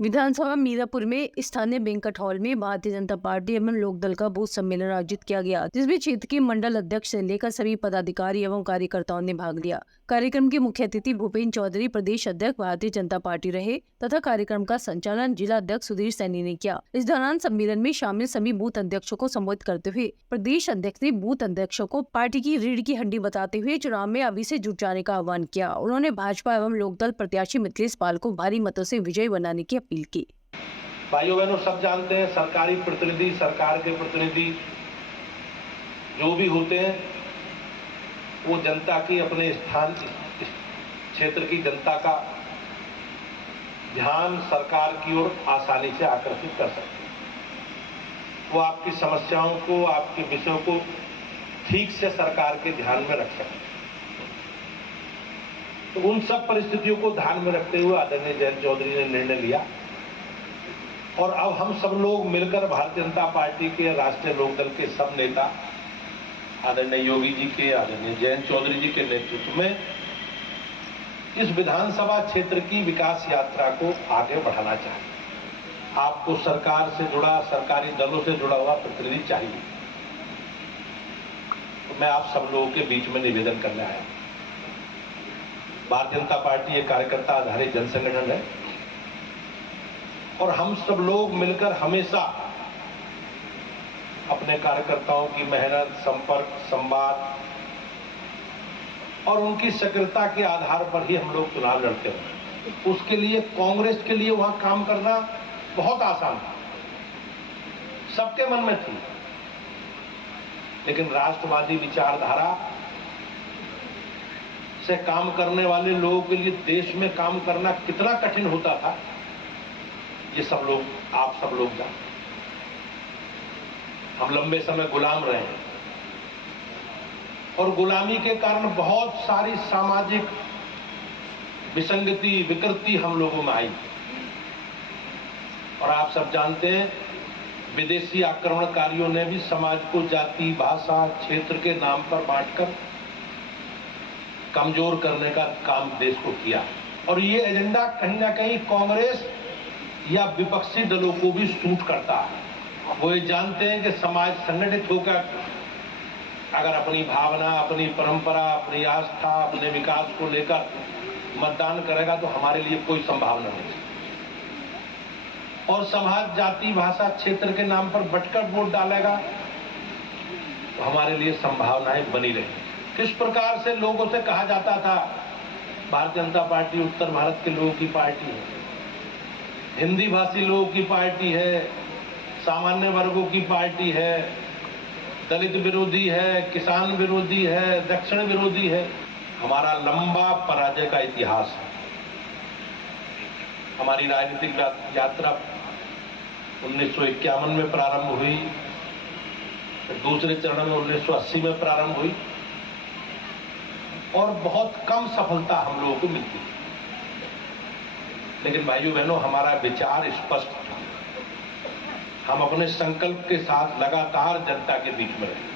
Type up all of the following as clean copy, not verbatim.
विधानसभा मीरापुर में स्थानीय banquet hall में भारतीय जनता पार्टी एवं लोकदल का बूथ सम्मेलन आयोजित किया गया, जिसमें क्षेत्र के मंडल अध्यक्ष से लेकर सभी पदाधिकारी एवं कार्यकर्ताओं ने भाग लिया। कार्यक्रम के मुख्य अतिथि भूपेन्द्र चौधरी प्रदेश अध्यक्ष भारतीय जनता पार्टी रहे तथा कार्यक्रम का संचालन जिला अध्यक्ष सुधीर सैनी ने किया। इस दौरान सम्मेलन में शामिल सभी बूथ अध्यक्षों को संबोधित करते हुए प्रदेश अध्यक्ष ने बूथ अध्यक्षों को पार्टी की रीढ़ की हड्डी बताते हुए चुनाव में अभी से जुट जाने का आह्वान किया। उन्होंने भाजपा एवं लोकदल प्रत्याशी मिथिलेश पाल को भारी मतों से विजयी बनाने की अपील की। भाइयों बहनों, सब जानते हैं सरकारी प्रतिनिधि, सरकार के प्रतिनिधि जो भी होते हैं वो जनता की, अपने स्थान क्षेत्र की जनता का ध्यान सरकार की ओर आसानी से आकर्षित कर सकते हैं। वो आपकी समस्याओं को, आपके विषयों को ठीक से सरकार के ध्यान में रख सकते हैं। तो उन सब परिस्थितियों को ध्यान में रखते हुए आदरणीय जयंत चौधरी ने निर्णय लिया और अब हम सब लोग मिलकर भारतीय जनता पार्टी के राष्ट्रीय लोकदल के सब नेता आदरणीय योगी जी के, आदरणीय जयंत चौधरी जी के नेतृत्व में इस विधानसभा क्षेत्र की विकास यात्रा को आगे बढ़ाना चाहिए। आपको सरकार से जुड़ा, सरकारी दलों से जुड़ा हुआ प्रतिनिधि चाहिए। तो मैं आप सब लोगों के बीच में निवेदन करने आया हूं। भारतीय जनता पार्टी एक कार्यकर्ता आधारित जन संगठन है और हम सब लोग मिलकर हमेशा अपने कार्यकर्ताओं की मेहनत, संपर्क, संवाद और उनकी सक्रियता के आधार पर ही हम लोग चुनाव लड़ते हैं। उसके लिए कांग्रेस के लिए वहां काम करना बहुत आसान था, सबके मन में थी, लेकिन राष्ट्रवादी विचारधारा से काम करने वाले लोगों के लिए देश में काम करना कितना कठिन होता था ये सब लोग, आप सब लोग जानते हैं। हम लंबे समय गुलाम रहे हैं और गुलामी के कारण बहुत सारी सामाजिक विसंगति, विकृति हम लोगों में आई। और आप सब जानते हैं विदेशी आक्रमणकारियों ने भी समाज को जाति, भाषा, क्षेत्र के नाम पर बांटकर कमजोर करने का काम देश को किया और ये एजेंडा कहीं ना कहीं कांग्रेस या विपक्षी दलों को भी सूट करता है। वो ये जानते हैं कि समाज संगठित होकर अगर अपनी भावना, अपनी परंपरा, अपनी आस्था, अपने विकास को लेकर मतदान करेगा तो हमारे लिए कोई संभावना नहीं। और समाज जाति, भाषा, क्षेत्र के नाम पर बटकर वोट डालेगा तो हमारे लिए संभावनाएं बनी रहेंगी। किस प्रकार से लोगों से कहा जाता था भारतीय जनता पार्टी उत्तर भारत के लोगों की पार्टी है, हिंदी भाषी लोगों की पार्टी है, सामान्य वर्गों की पार्टी है, दलित विरोधी है, किसान विरोधी है, दक्षिण विरोधी है। हमारा लंबा पराजय का इतिहास है। हमारी राजनीतिक यात्रा 1951 में प्रारंभ हुई, दूसरे चरण में 1980 में प्रारंभ हुई और बहुत कम सफलता हम लोगों को मिलती है। लेकिन भाइयों बहनों, हमारा विचार स्पष्ट था। हम अपने संकल्प के साथ लगातार जनता के बीच में रहे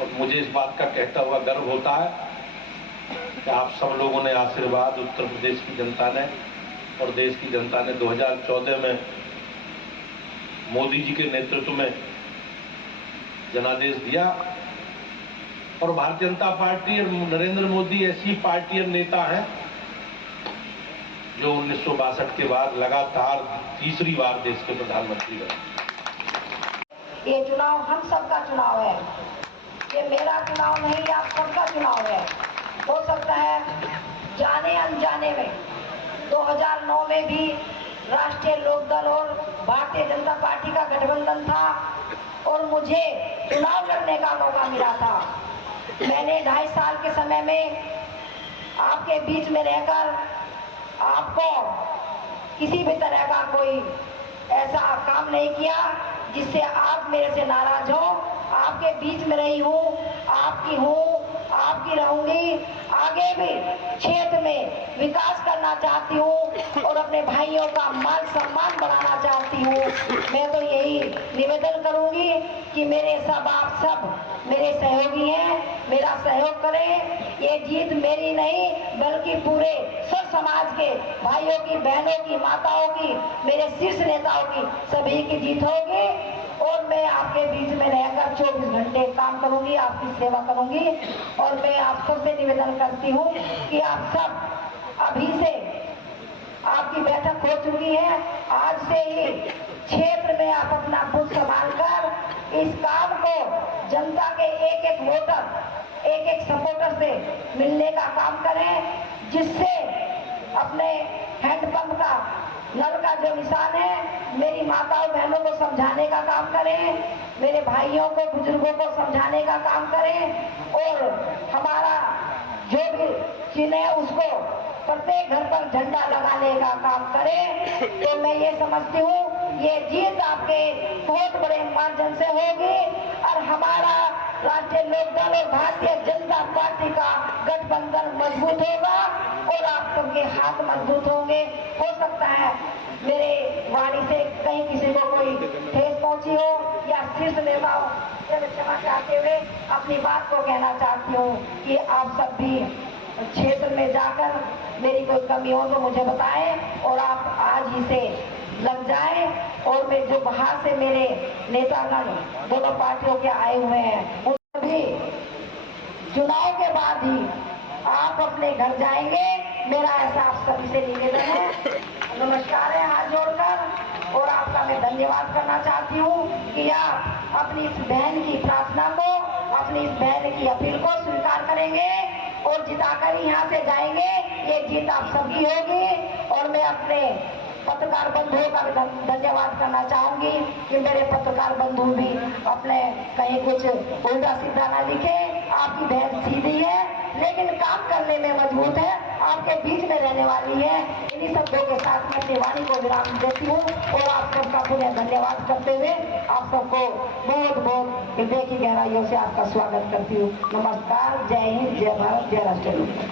और मुझे इस बात का कहता हुआ गर्व होता है कि आप सब लोगों ने आशीर्वाद उत्तर प्रदेश की जनता ने और देश की जनता ने 2014 में मोदी जी के नेतृत्व में जनादेश दिया और भारतीय जनता पार्टी और नरेंद्र मोदी ऐसी पार्टी और नेता है जो 1962 के बाद लगातार तीसरी बार देश के प्रधानमंत्री बने। ये चुनाव हम सबका चुनाव है, ये मेरा चुनाव नहीं, आप सबका चुनाव है। हो सकता है जाने अनजाने में 2009 में भी राष्ट्रीय लोकदल और भारतीय जनता पार्टी का गठबंधन था और मुझे चुनाव लड़ने का मौका मिला था। मैंने 2.5 साल के समय में आपके बीच में रहकर आपको किसी भी तरह का कोई ऐसा काम नहीं किया जिससे आप मेरे से नाराज हो। आपके बीच में रही हूँ, आपकी रहूंगी। आगे भी क्षेत्र में विकास करना चाहती हूँ और अपने भाइयों का मान सम्मान बढ़ाना चाहती हूँ। मैं तो यही निवेदन करूंगी कि मेरे सब, आप सब मेरे सहयोगी हैं, मेरा सहयोग सहयोग करें। ये जीत मेरी नहीं बल्कि पूरे सब समाज के भाइयों की, बहनों की, माताओं की, मेरे शीर्ष नेताओं की, सभी की जीत होगी। और मैं आपके बीच में रहकर 24 घंटे काम करूंगी, आपकी सेवा करूंगी। और मैं आप सबसे निवेदन करती हूँ कि आप सब अभी से, आपकी बैठक हो चुकी है, आज से ही क्षेत्र में आप अपना बूथ संभाल कर इस काम को जनता के एक एक वोटर, एक एक सपोर्टर से मिलने का काम करें, जिससे अपने हैंडपंप का नल का जो निशान है, मेरी माताओं बहनों को समझाने का काम करें, मेरे भाइयों को, बुजुर्गों को समझाने का काम करें। और हमारा जो भी चिन्ह है उसको प्रत्येक घर पर झंडा लगाने का काम करें। तो मैं ये समझती हूँ ये जीत आपके बहुत बड़े मार्जिन से होगी और हमारा राष्ट्रीय लोकदल और भारतीय जनता पार्टी का गठबंधन मजबूत होगा और आप सबके हाथ मजबूत होंगे। हो सकता है मेरे वाणी से कहीं किसी को कोई ठेस पहुंची हो या शीर्ष नेताओं से क्षमा चाहते हुए अपनी बात को कहना चाहती हूँ कि आप सब भी क्षेत्र में जाकर मेरी कोई कमी हो तो मुझे बताएं और आप आज ही से लग जाएं। और मैं जो बाहर से मेरे नेतागण दोनों पार्टियों के आए हुए हैं उन भी चुनाव के बाद ही आप अपने घर जाएंगे, मेरा ऐसा आप सभी से निवेदन है। नमस्कार है हाथ जोड़कर। और आपका मैं धन्यवाद करना चाहती हूँ कि आप अपनी इस बहन की प्रार्थना को, अपनी इस बहन की अपील को स्वीकार करेंगे और जिताकर यहाँ से जाएंगे। ये जीत आप सबकी होगी। और मैं अपने पत्रकार बंधुओं का भी धन्यवाद करना चाहूंगी कि मेरे पत्रकार बंधु भी अपने कहीं कुछ उल्टा सीधा ना लिखे। आपकी बहन सीधी है लेकिन काम करने में मजबूत है, आपके बीच में रहने वाली है। इन्हीं शब्दों के साथ मैं अपनी वाणी को विराम देती हूँ और आप सबका पुनः धन्यवाद करते हुए आप सबको बहुत बहुत हृदय की गहराइयों से आपका स्वागत करती हूँ। नमस्कार, जय हिंद, जय भारत, जय राष्ट्र।